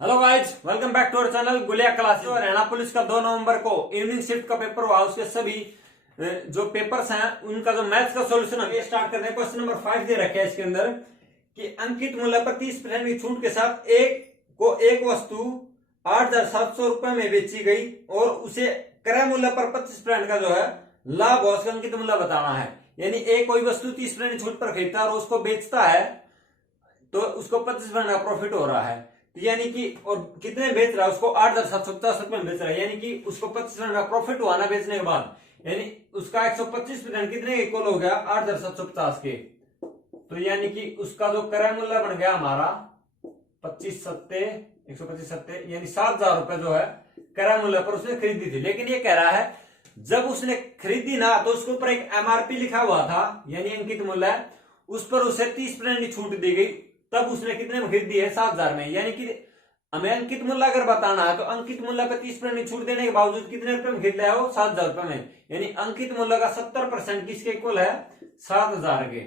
Hello guys, welcome back to our channel Gulia classes. Haryana police का 2 नवंबर को evening shift का paper हुआ। उसके सभी जो पेपर्स हैं उनका जो मैथ्स का सॉल्यूशन हम ये स्टार्ट करते हैं। क्वेश्चन नंबर 5 दे रखे हैं इसके अंदर कि अंकित मूल्य पर 30% की छूट के साथ एक वस्तु 8,700 रुपए में बेची गई और उसे क्रय मूल्य पर 25% का जो है लाभ और उसका अंकित मूल्य बताना है। यानी एक कोई वस्तु 30% की छूट पर खरीदता है और उसको बेचता है तो उसको 25% का प्रॉफिट हो रहा है। यानी कि और कितने बेच रहा है, उसको 8,750 रुपए में बेच रहा है। यानी कि उसको 25% का प्रॉफिट हुआ ना बेचने के बाद, यानी उसका 125% कितने के इक्वल हो गया 8,750 के। तो यानी कि उसका जो क्रय मूल्य बन गया हमारा 25 सत्ते 125 सत्ते यानी 7,000 रुपए जो है क्रय मूल्य पर उसने खरीदी थी। लेकिन ये कह रहा है जब उसने खरीदी ना तो उसके ऊपर एक एमआरपी लिखा हुआ था यानी अंकित मूल्य, उस पर उसे 30% की छूट दी गई, तब उसने कितने में खरीदी है 7,000 में। यानी कि हमें अंकित मूल्य अगर बताना है तो अंकित मूल्य पे 30% छूट देने के बावजूद कितने रुपए में खरीद लिया हो 7,000 रुपए में। यानी अंकित मूल्य का 70% किसके इक्वल है 7,000 के।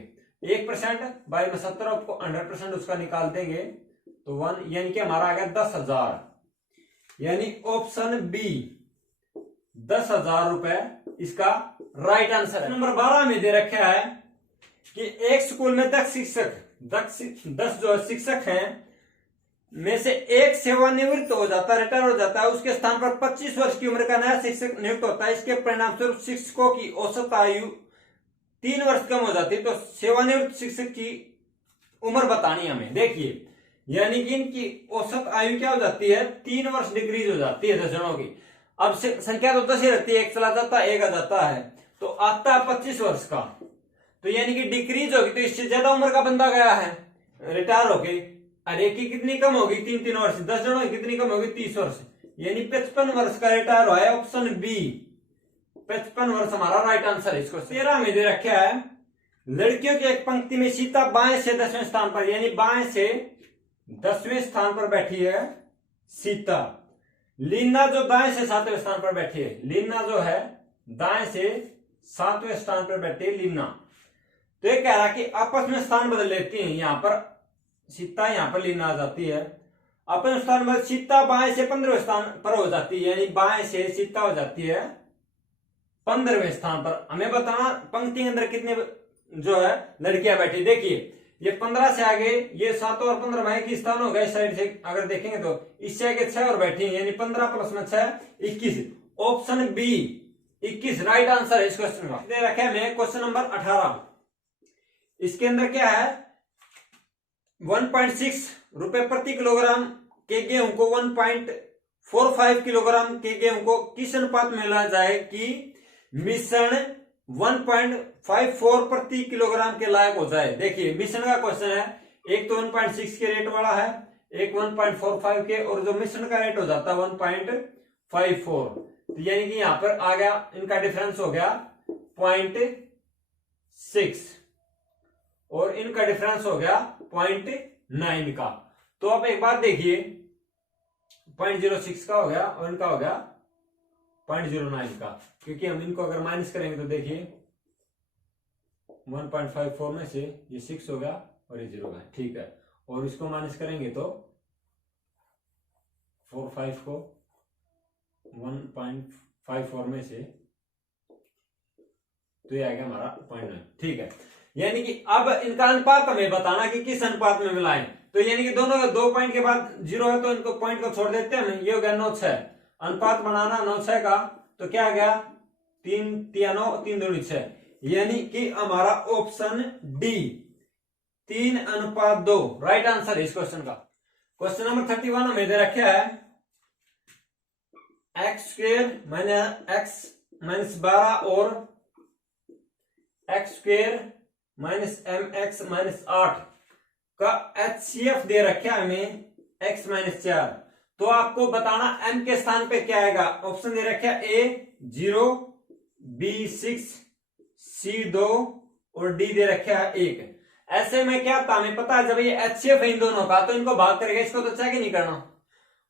1% बाई में 70 आपको 100% उसका निकाल देंगे तो 1 यानी कि हमारा आ गया 10,000। यानी ऑप्शन बी 10,000 रुपए इसका राइट आंसर है। नंबर 12 में दे रखा है कि एक स्कूल में 10 जो शिक्षक हैं में से एक सेवानिवृत्त हो जाता है, रिटायर हो जाता है। उसके स्थान पर 25 वर्ष की उम्र का नया शिक्षक नियुक्त होता है। इसके परिणाम स्वरूप शिक्षकों की औसत आयु 3 वर्ष कम हो जाती है। तो सेवानिवृत्त शिक्षक की उम्र बतानी हमें। देखिए यानी कि इनकी औसत आयु क्या हो जाती है 3 वर्ष डिक्रीज हो जाती है 10 जनों की। अब संख्या तो 10 ही रहती है, एक चला जाता है एक आ जाता है तो आता है 25 वर्ष का। तो यानी कि डिक्रीज होगी तो इससे ज्यादा उम्र का बंदा गया है रिटायर होके। अरे की कितनी कम होगी 3 वर्ष, 10 जनों की कितनी कम होगी 30 वर्ष, यानी 55 वर्ष का रिटायर हुआ है। ऑप्शन बी 55 वर्ष हमारा राइट आंसर है। इसको 13 में दे रखा है लड़कियों की एक पंक्ति में सीता बाएं से 10वें स्थान पर, यानी बाएं से 10वें स्थान पर बैठी है सीता। लीना जो दाएं से 7वें स्थान पर बैठी है, लीना जो है दाएं से 7वें स्थान पर बैठी है लीना। तो ये कह रहा कि आपस में स्थान बदल लेती हैं। यहां पर सीता यहां पर लीना आ जाती है, अपन स्थान में सीता बाएं से 15वें स्थान पर हो जाती है, यानी बाएं से सीता हो जाती है 15वें स्थान पर। हमें बताना पंक्ति के अंदर कितने जो है लड़कियां बैठी। देखिए ये 15 से आगे ये 7 और 15 में एक स्थान हो गया। इस साइड से अगर देखेंगे तो इससे आगे 6 और बैठी है, यानी 15 प्लस में 6 21। ऑप्शन बी 21 राइट आंसर है इस क्वेश्चन का। दे रखे हमें क्वेश्चन नंबर 18। इसके अंदर क्या है 1.6 रुपए प्रति किलोग्राम के गेहूं को 1.45 किलोग्राम के गेहूं को किस अनुपात में मिलाया जाए कि मिश्रण 1.54 प्रति किलोग्राम के लायक हो जाए। देखिए मिश्रण का क्वेश्चन है, एक तो 1.6 के रेट वाला है, एक 1.45 के, और जो मिश्रण का रेट हो जाता है 1.54। तो यानी कि यहां पर आ गया इनका डिफरेंस हो गया 0.6 और इनका डिफरेंस हो गया 0.9 का। तो अब एक बात देखिए 0.06 का हो गया और इनका हो गया 0.09 का, क्योंकि हम इनको अगर माइनस करेंगे तो देखिए 1.54 में से ये 6 हो गया और ये 0 है, ठीक है। और इसको माइनस करेंगे तो 45 को 1.54 में से तो ये आएगा हमारा 0.9, ठीक है। यानी कि अब इनका अनुपात हमें बताना कि किस अनुपात में मिलाएं। तो यानी कि दोनों 2 पॉइंट के बाद 0 है तो इनको पॉइंट को छोड़ देते हैं हम। ये हो गया 9-6 अनुपात बनाना 9-6 का, तो क्या आ गया 3-3-9 3-2-6, यानी कि हमारा ऑप्शन डी 3:2 राइट आंसर है इस क्वेश्चन का। क्वेश्चन नंबर 31 हमें दे रखा है x² और x²-mx-8 का HCF दे रखा है हमें x-4। तो आपको बताना m के स्थान पे क्या आएगा। ऑप्शन दे रखा है A 0, B 6, C 2 और D दे रखा है 1। ऐसे में क्या था हमें पता है जब ये HCF है इन दोनों का तो इनको भाग करेगा, इसको तो चेक ही नहीं करना।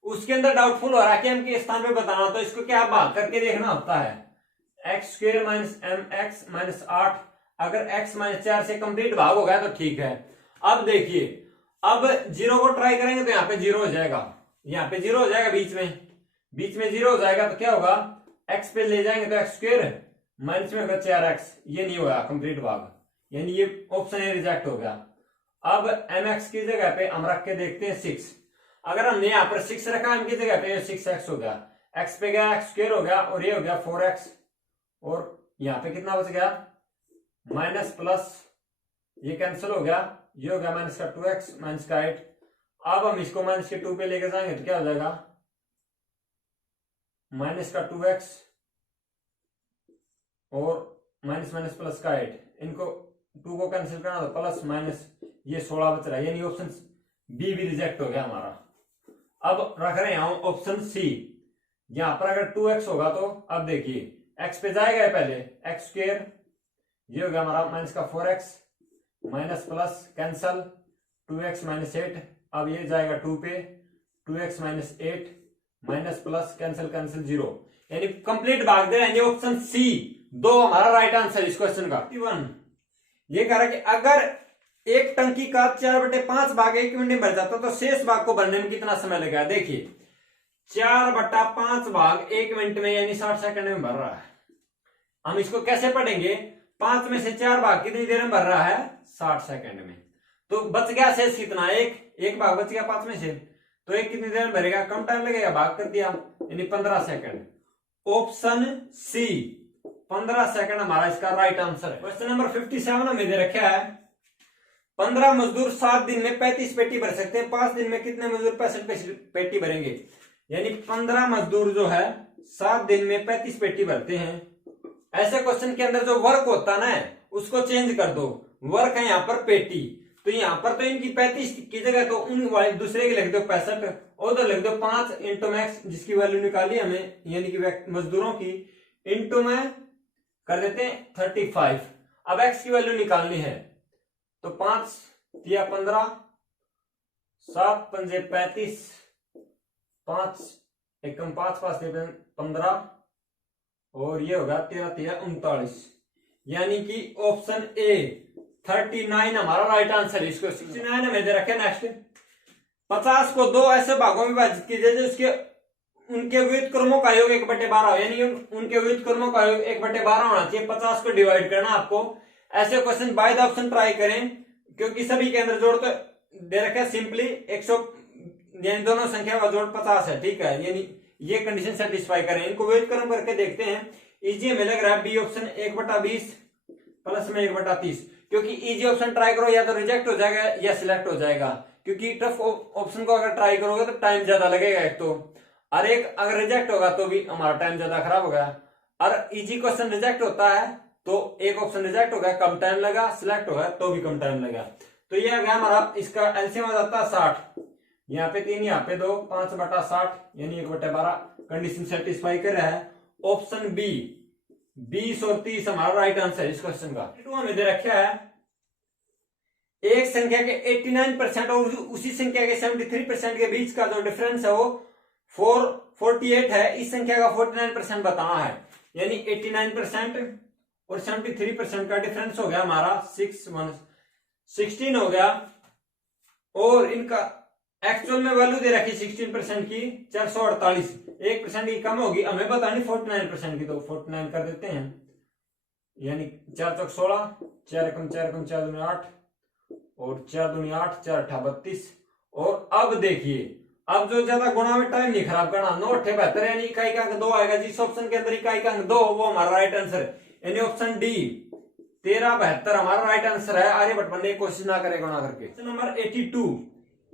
उसके अंदर डाउटफुल हो रहा है कि m के स्थान पे बताना, तो इसको क्या भाग करके देखना होता है। x²-mx-8 अगर x-4 से कंप्लीट भाग हो गया तो ठीक है। अब देखिए अब 0 को ट्राई करेंगे तो यहाँ पे 0 हो जाएगा, यहाँ पे 0 हो जाएगा, बीच में 0 हो जाएगा तो क्या होगा, x पे ले जाएंगे तो x स्क्वायर माइनस में होगा 4x, ये नहीं होगा कंप्लीट भाग, यानी ये ऑप्शन ए रिजेक्ट हो गया। अब mx की जगह पे हम रख के देखते हैं 6। अगर हमने यहाँ पर 6 रखा m की जगह पे 6x हो गया, x पे गया x स्क्वायर हो गया और ये हो गया 4x, और यहाँ पे कितना बच गया माइनस प्लस, ये कैंसिल हो गया, ये हो गया माइनस का 2x माइनस का 8। अब हम इसको माइनस के 2 पे लेकर जाएंगे तो क्या हो जाएगा माइनस का 2x और माइनस माइनस प्लस का 8, इनको 2 को कैंसिल करना तो प्लस माइनस ये 16 बच रहा है, यानी ऑप्शन बी भी रिजेक्ट हो गया हमारा। अब रख रहे हैं ऑप्शन सी। यहां पर अगर 2x होगा तो अब देखिए x पे जाएगा पहले x स्क्वायर, ये हो गया हमारा माइनस का 4x minus plus cancel 2x minus 8, अब ये जाएगा 2 पे 2x minus 8 minus plus cancel cancel 0, यानी कंप्लीट भाग दे रहे हैं। ऑप्शन सी 2 हमारा राइट आंसर इस क्वेश्चन का। 51 ये कह रहा है कि अगर एक टंकी का 4/5 भाग 1 मिनट में भर जाता तो शेष भाग को भरने में कितना समय लगेगा। देखिए 4/5 भाग 1 मिनट में यानी 60 सेकंड में भर रहा है। हम इसको कैसे पढ़ेंगे, 5 में से 4 भाग कितनी देर में भर रहा है, 60 सेकंड में। तो बच गया शेष कितना, एक भाग बच गया 5 में से, तो एक कितनी देर में भरेगा, कम टाइम लगेगा, भाग कर दिया यानी 15 सेकंड। ऑप्शन सी 15 सेकंड हमारा इसका राइट आंसर है। क्वेश्चन नंबर 57 हमें दे रखा है 15 मजदूर 7 दिन में 35 पेटी भर सकते हैं, 5 दिन में कितने मजदूर 65 पेटी भरेंगे। यानी 15 मजदूर जो है 7 दिन में 35 पेटी भरते हैं। ऐसे क्वेश्चन के अंदर जो वर्क होता है ना उसको चेंज कर दो, वर्क है यहाँ पर पेटी, तो यहाँ पर तो इनकी 35 की जगह तो उन दूसरे की लिख दो 65 और उधर लिख दो 5 इंटू मैक्स जिसकी वैल्यू निकाली हमें, यानी कि मजदूरों की इंटू में कर देते हैं 35। अब एक्स की वैल्यू निकालनी है तो 5 दिया 15, 7 पंजे 35, 5 एकम 5 5 15 और ये होगा 13 13 39, यानी कि ऑप्शन ए 39 हमारा राइट आंसर है। इसको 69 हमें दे रखे। नेक्स्ट 50 को 2 ऐसे भागों में विभाजित कीजिए जो उसके उनके विविध क्रमों का योग 1/12 हो, यानी उनके विविध क्रमों का योग 1/12 होना चाहिए। 50 को डिवाइड करना आपको। ऐसे question by the option try करें क्योंकि सभी के अंदर जोड़ तो दे रखे सिंपली 100, यानी दोनों संख्या का जोड़ 50 है, ठीक है, यानी ये कंडीशन सेटिस्फाई करें। इनको विविध क्रम करके देखते हैं। इजी हमें लग रहा है बी ऑप्शन 1/20 प्लस में 1/30, क्योंकि इजी ऑप्शन ट्राई करो या तो रिजेक्ट हो जाएगा या सिलेक्ट हो जाएगा, क्योंकि टफ ऑप्शन को अगर ट्राई करोगे तो टाइम ज्यादा लगेगा एक तो, और एक अगर रिजेक्ट होगा तो भी हमारा टाइम ज्यादा खराब होगा। और इजी क्वेश्चन रिजेक्ट होता है तो एक ऑप्शन रिजेक्ट होगा, कम टाइम लगा, सिलेक्ट होगा तो भी कम टाइम लगा। तो ये आ गया हमारा, इसका एलसीएम आ जाता है 60, यहाँ पे 3 यहाँ पे 2, 5/60 यानी 1/12 कंडीशन सेटिस्फाई कर रहा है। ऑप्शन बी 20 और 30 हमारा राइट आंसर इस क्वेश्चन का। 2 हमें दे रखा है एक संख्या के 89% और उसी संख्या के 73% के बीच का जो डिफरेंस है वो 448 है। इस संख्या का 49% बताना है, यानी 89% और 73% का डिफरेंस हो गया हमारा 16 हो गया, और इनका एक्चुअल में वैल्यू दे रखी 16% की 448, 1% की कम होगी, हमें बतानी 49% की, तो 49 कर देते हैं, यानी 4 चौक 16, 4 एकम 4 एकम 4 दूनी 8 और 4 दूनी 8, 4 अट्ठा 32। और अब देखिए, अब जो ज्यादा गुणा में टाइम नहीं खराब करना, 9 अट्ठे 72 यानी इकाई का अंक 2 आएगा। जिस ऑप्शन के अंदर इकाई का अंक 2 वो हमारा राइट आंसर है, यानी ऑप्शन डी 1372 हमारा राइट आंसर है। आर्यभट्ट बनने की कोशिश ना करें गुणा करके। क्वेश्चन नंबर 82,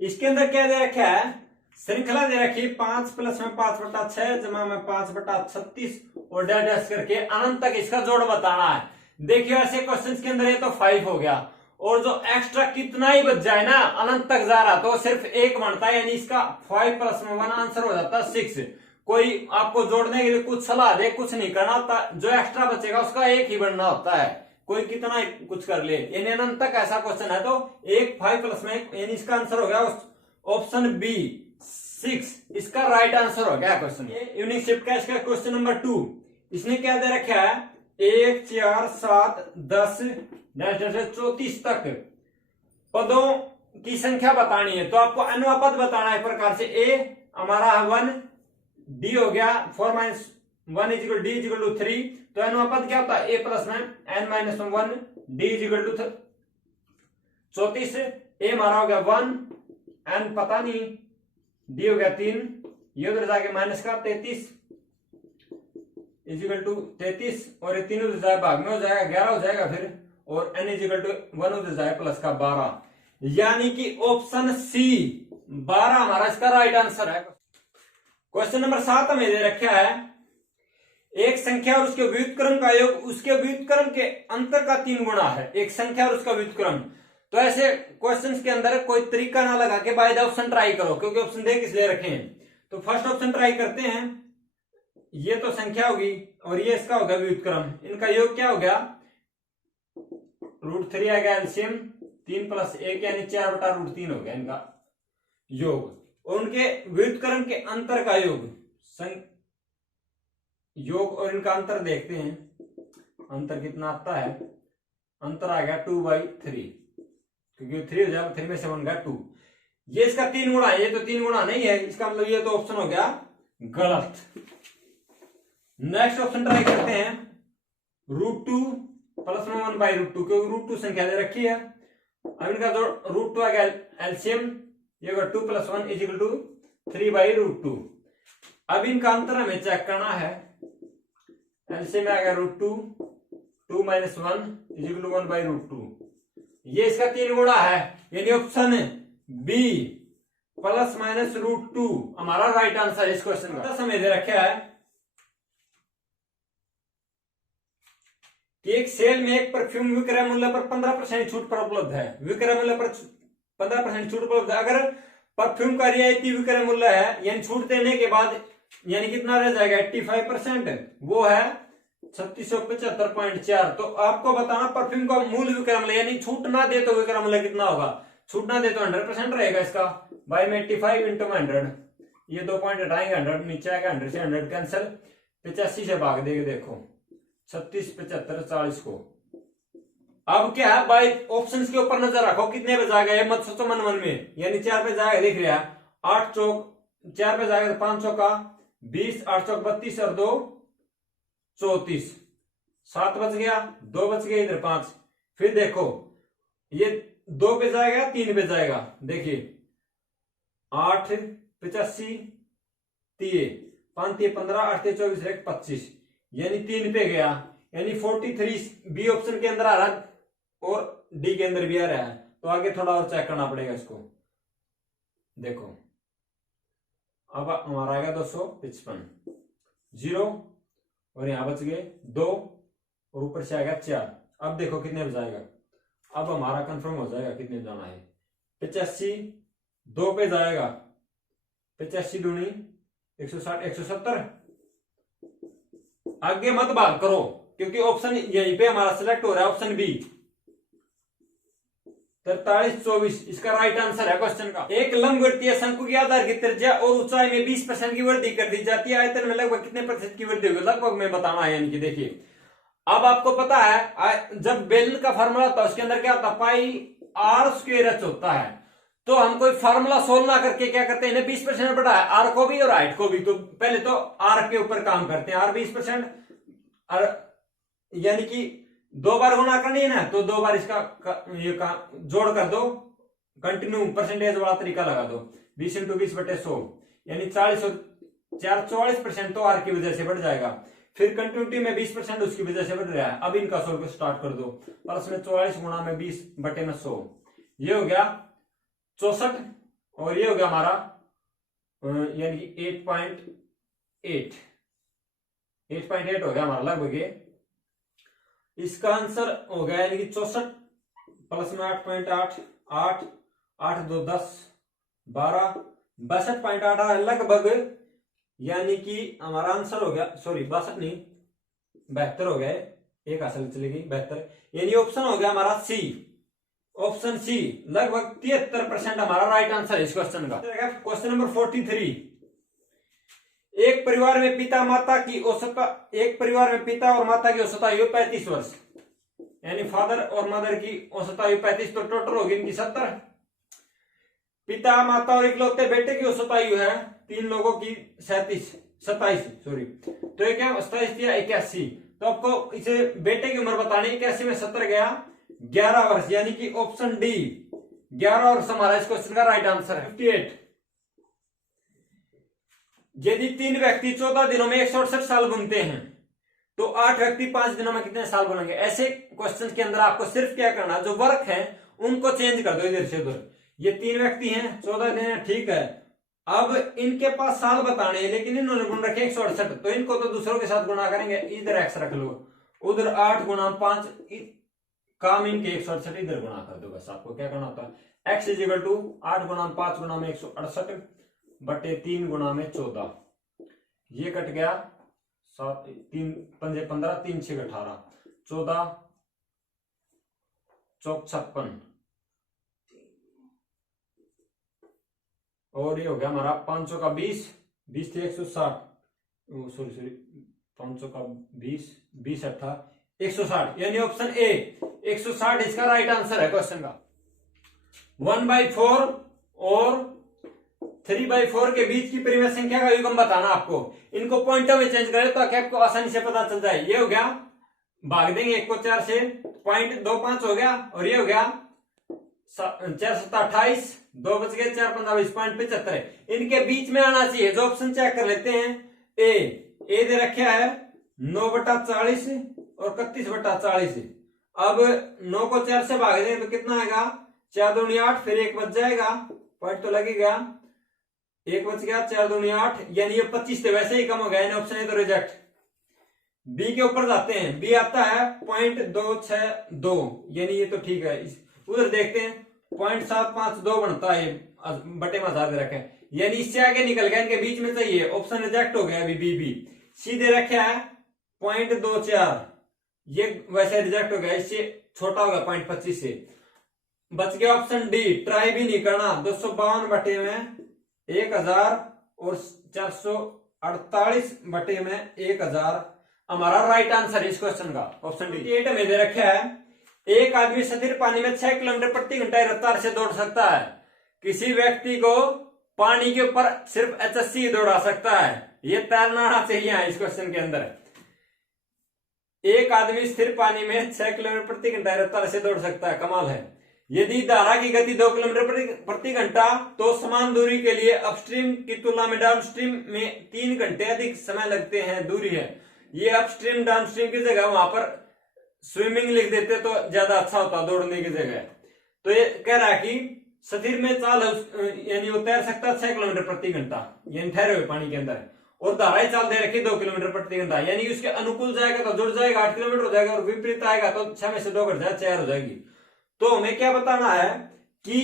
इसके अंदर क्या दे रखा है, श्रृंखला दे रखी 5 प्लस में 5/6 जमा में 5/36 और डैश करके अनंत तक इसका जोड़ बताना है। देखिए ऐसे क्वेश्चन के अंदर ये तो 5 हो गया, और जो एक्स्ट्रा कितना ही बच जाए ना अनंत तक जा रहा तो सिर्फ 1 बनता है, यानी इसका 5 प्लस में 1 आंसर हो जाता है 6। कोई आपको जोड़ने के लिए कुछ सलाह दे, कुछ नहीं करना होता, जो एक्स्ट्रा बचेगा उसका 1 ही बनना होता है, कोई कितना ही कुछ कर ले, यानी अनंत तक ऐसा क्वेश्चन है तो 5 प्लस में 1, यानी इसका आंसर हो गया ऑप्शन बी 6, इसका राइट आंसर हो गया क्वेश्चन। यूनिक शिफ्ट का इसका क्वेश्चन नंबर 2, इसने क्या दे रखा है 1 4 7 10 34 तक पदों की संख्या बतानी है, तो आपको अनुपात बताना है प्रकार से। ए हमारा 1, डी हो गया 4 minus 1 is equal D is equal to 3। तो अनुपात क्या होता है, ए प्लस में n minus 1, D is equal to 34। A हमारा हो गया 1, एन पता नहीं, डी हो गया 3, ये उधर जाके माइनस का 33 इज इक्वल टू 33, और ये 3 उधर जाए भाग में हो जाएगा 11 हो जाएगा फिर, और एन इज इक्वल टू 1 उधर जाए प्लस का 12, यानी कि ऑप्शन सी 12 हमारा इसका राइट आंसर है। क्वेश्चन नंबर 7 हमें दे रखा है, एक संख्या और उसके व्युत्क्रम का योग उसके व्युत्क्रम के अंतर का 3 गुना है। एक संख्या और उसका व्युत्क्रम, तो ऐसे क्वेश्चंस के अंदर कोई तरीका ना लगा के बाय द ऑप्शन ट्राई करो, क्योंकि ऑप्शन देख इसलिए रखे हैं। तो फर्स्ट ऑप्शन ट्राई करते हैं, ये तो संख्या होगी और ये इसका होगा व्युत्क्रम, इनका योग क्या हो गया, √3 आ गया एलसीएम, 3 + 1 यानी 4/√3 हो गया इनका योग, और उनके व्युत्क्रम के अंतर का योग योग और इनका अंतर देखते हैं, अंतर कितना आता है, अंतर आ गया 2/3, क्योंकि 3 हो जाएगा 3 में से 1 गया 2, ये इसका 3 गुना है, ये तो 3 गुना नहीं है, इसका मतलब ये तो ऑप्शन हो गया गलत। नेक्स्ट ऑप्शन ट्राई करते हैं, √2 + 1/√2, क्योंकि √2 संख्या दे रखी है। अब इनका जो √2 आ गया एलसीएम, ये 2 + 1 इज इक्वल टू 3/√2। अब इनका अंतर हमें चेक करना है, एलसीएम में आ गया √2, 2 - 1 इज इक्वल टू 1/√2, ये इसका 3 गुणा है, यानी ऑप्शन बी ±√2 हमारा राइट आंसर है इस क्वेश्चन का। समय दे रखा है कि एक सेल में एक परफ्यूम विक्रय मूल्य पर 15% छूट पर उपलब्ध है, विक्रय मूल्य पर 15% छूट उपलब्ध है। अगर परफ्यूम का रियायती विक्रय मूल्य है, यानी छूट देने के बाद यानी कितना रह जाएगा 85%, वो है 3675.4। तो आपको बताना परफ्यूम का मूल विक्रय मूल्य, यानी छूट ना दे तो विक्रय मूल्य कितना होगा, छूट ना दे तो 100% रहेगा इसका, बाय में 85 × 100, ये 2 पॉइंट हटाएंगे 100, नीचे आएगा 100 से 100 कैंसिल, 85 से भाग देंगे, देखो 36, 75, 40 को। अब क्या है, बाय ऑप्शंस के ऊपर नजर रखो, कितने पे जाएगा, ये मत सोचो मन मन में, यानी 4 पे जाएगा, दिख रहा है 8 चौक 4 पे जाएगा तो 5 चौका 20, 8 चौक 32 और 2 34, 7 बच गया, 2 बच गए, इधर 5, फिर देखो ये 2 पे जाएगा 3 पे जाएगा, देखिए 8 85 30 5 15 8 24 1 25, यानी 3 पे गया, यानी 43 बी ऑप्शन के अंदर आ रहा है और डी के अंदर भी आ रहा है। तो आगे थोड़ा और चेक करना पड़ेगा इसको, देखो अब हमारा आएगा 255 0, और यहां बच गए 2, और ऊपर से आएगा 4। अब देखो कितने पे जाएगा, अब हमारा कंफर्म हो जाएगा कितने जाना है, 85 2 पे जाएगा, 85 दूनी 160 170। आगे मत भाग करो, क्योंकि ऑप्शन यहीं पे हमारा सिलेक्ट हो रहा है, ऑप्शन बी 43 24 इसका राइट आंसर है क्वेश्चन का। एक लंबवृत्तीय शंकु की आधार की त्रिज्या और ऊंचाई में 20% की वृद्धि कर दी जाती है, आयतन में लगभग कितने प्रतिशत की वृद्धि होगी, लगभग में बताना है। यानी कि देखिए अब आपको पता है जब बेलन का फार्मूला होता है उसके अंदर क्या होता है, πr² होता है। तो हम कोई फार्मूला सोल्व ना करके क्या करते हैं, 20% बढ़ाया आर को भी और हाइट को भी। तो पहले तो आर के ऊपर काम करते हैं, आर 20%, यानी कि 2 बार गुणा करनी है ना, तो 2 बार इसका ये जोड़ कर दो, कंटिन्यू परसेंटेज वाला तरीका लगा दो, 20 × 20/100 यानी 40 और 4 44% तो आर की वजह से बढ़ जाएगा। फिर कंटिन्यूटी में 20% उसकी वजह से बढ़ रहा है। अब इनका सोल्व स्टार्ट कर दो, प्लस में 44 गुणा में 20/100, ये हो गया 64, और ये हो गया हमारा यानी कि 8.8 हो गया हमारा लगभग। इसका आंसर हो गया यानी कि 64 प्लस में 8.8 8 8 2 10 12 62.8 लगभग, यानी कि हमारा आंसर हो गया, सॉरी 62 नहीं 72 हो गया, एक हासिल चली गई 72, यानी ऑप्शन हो गया हमारा सी, ऑप्शन सी लगभग 73% हमारा राइट आंसर है इस क्वेश्चन का। क्वेश्चन नंबर 43, एक परिवार में पिता और माता की औसत आयु 35 वर्ष, यानी फादर और मदर की औसत आयु 35, तो टोटल होगी इनकी 70। पिता माता और इकलौते बेटे की औसत आयु है 3 लोगों की 27 सॉरी, तो ये क्या 27 या 81। तो आपको इसे बेटे की उम्र बतानी, 81 में 70 गया 11 वर्ष, यानी कि ऑप्शन डी 11 वर्ष हमारा इस क्वेश्चन का राइट आंसर है। 58, यदि 3 व्यक्ति 14 दिनों में 168 साल घूमते हैं तो 8 व्यक्ति 5 दिनों में कितने साल बनेंगे। ऐसे क्वेश्चन के अंदर आपको सिर्फ क्या करना, जो वर्क है उनको चेंज कर दो इधर से उधर। ये 3 व्यक्ति हैं, 14 दिन है, ठीक है। अब इनके पास साल बताने हैं, लेकिन इन्होंने गुण रखे 168, तो इनको तो दूसरों के साथ गुणा करेंगे। इधर एक्स रख लो, उधर 8 गुणा 5, काम इनके 168 इधर गुणा कर दो। बस आपको क्या करना होता है, एक्स इज इक्वल टू 8 गुणा 5 गुणा में 168 बटे 3 गुणा में 14, ये कट गया 7 3 5 15 3 6 18 14 चौक 56, और ये हो गया हमारा 5 का 20 20 थे 160, सॉरी 5 का 20 20 अट्ठा 160, यानी ऑप्शन ए 160 इसका राइट आंसर है क्वेश्चन का। 1/4 और 3/4 के बीच की परिमेय संख्या का युग्म बताना आपको। इनको पॉइंटों में चेंज करें तो आपको आसानी से पता चल जाए। ये हो गया, भाग देंगे 1 को 4 से, 0.25 हो गया, और ये हो गया 4 7 28, 2 बच गए, 4 15 20.75 है। इनके बीच में आना चाहिए, जो ऑप्शन चेक कर लेते हैं। ए दे रखा है 9/40 और 31/40। अब 9 को 4 से भाग दें तो कितना आएगा, 4 दूनी 8, फिर 1 बच जाएगा, पॉइंट तो लगेगा, 1 बच गया, 4 दूनी 8, यानी ये 25 थे, वैसे ही कम हो गया, यानी ऑप्शन है तो रिजेक्ट। बी के ऊपर जाते हैं, बी आता है 0.262, यानी ये तो ठीक है। उधर देखते हैं 0.752 बनता है, बटे में 1000 दे रखे हैं, यानी इससे आगे निकल गया, इनके बीच में चाहिए, ऑप्शन रिजेक्ट हो गया। अभी बी सीधे रखे है 0.24, ये वैसे रिजेक्ट हो गया, इससे छोटा होगा 0.25 से। बच गया ऑप्शन डी, ट्राई भी नहीं करना, 252 बटे में 1000 और 448 बटे में 1000 हमारा राइट आंसर इस क्वेश्चन का, ऑप्शन डी। 8 में दे रखा है, एक आदमी स्थिर पानी में 6 किलोमीटर प्रति घंटा रफ्तार से दौड़ सकता है। किसी व्यक्ति को पानी के ऊपर सिर्फ HSC दौड़ा सकता है, ये तैरना आना चाहिए इस क्वेश्चन के अंदर। एक आदमी स्थिर पानी में 6 किलोमीटर प्रति घंटा रफ्तार से दौड़ सकता है, कमाल है। यदि धारा की गति 2 किलोमीटर प्रति घंटा, तो समान दूरी के लिए अपस्ट्रीम की तुलना में डाउनस्ट्रीम में 3 घंटे अधिक समय लगते हैं, दूरी है। ये अपस्ट्रीम डाउनस्ट्रीम की जगह वहां पर स्विमिंग लिख देते तो ज्यादा अच्छा होता दौड़ने की जगह। तो ये कह रहा है कि स्थिर में चाल यानी वो तैर सकता है 6 किलोमीटर प्रति घंटा, यानी ठहरे हुए पानी के अंदर, और धाराई चाल दे रखी 2 किलोमीटर प्रति घंटा, यानी उसके अनुकूल जाएगा तो जुड़ जाएगा 8 किलोमीटर हो जाएगा, और विपरीत आएगा तो 6 में से 2 घट जाए 4 हो जाएगी। तो हमें क्या बताना है कि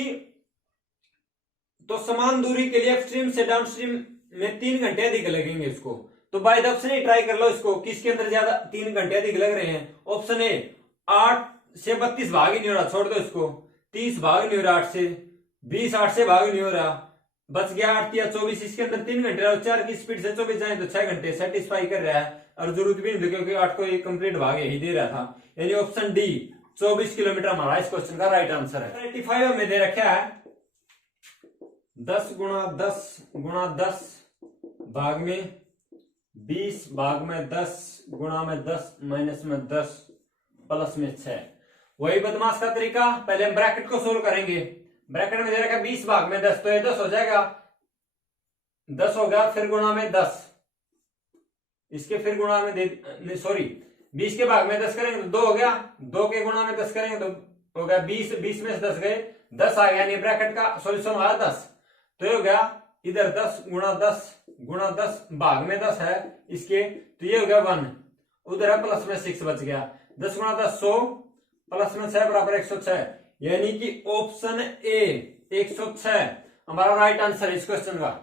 तो समान दूरी के लिए अपस्ट्रीम से डाउनस्ट्रीम में 3 घंटे अधिक लगेंगे इसको। तो by the option he try कर लो इसको, किसके अंदर ज्यादा 3 घंटे अधिक लग रहे हैं। ऑप्शन ए 8 से 32 भाग ही नहीं हो रहा, छोड़ दो इसको, 30 भाग नहीं हो रहा, 8 से 20, 8 से भाग नहीं हो रहा, बच गया 8 या 24, इसके अंदर 3 घंटे और 4 की स्पीड से 24 जाए तो 6 घंटे सेटिस्फाई कर रहा है, और जरूरत भी नहीं क्योंकि 8 को एक कंप्लीट भाग यही दे रहा था, यानी ऑप्शन डी 24 किलोमीटर हमारा इस क्वेश्चन का राइट आंसर है। 85 में दे रखा है 10 गुणा 10 गुणा 10 भाग में 20 भाग में 10 गुणा में 10 माइनस में 10 प्लस में 6। वही बदमाश का तरीका, पहले हम ब्रैकेट को सोल्व करेंगे। ब्रैकेट में दे रखा 20 भाग में 10, तो ये 10 हो जाएगा, 10 हो गया, फिर गुणा में 10, इसके फिर गुणा में सॉरी 20 के भाग में 10 करेंगे तो 2 हो गया, 2 के गुणा में 10 करेंगे तो हो गया 20, 20 में से 10 गए, 10 आ गया, यानी ब्रैकेट का सॉल्यूशन हुआ 10। तो ये हो गया इधर 10 गुणा 10 भाग में 10 है इसके, तो ये हो गया 1, उधर है प्लस में 6 बच गया, 10 गुणा 10 100 प्लस में 6 बराबर 106, यानी कि ऑप्शन ए 106 हमारा राइट आंसर है इस क्वेश्चन का।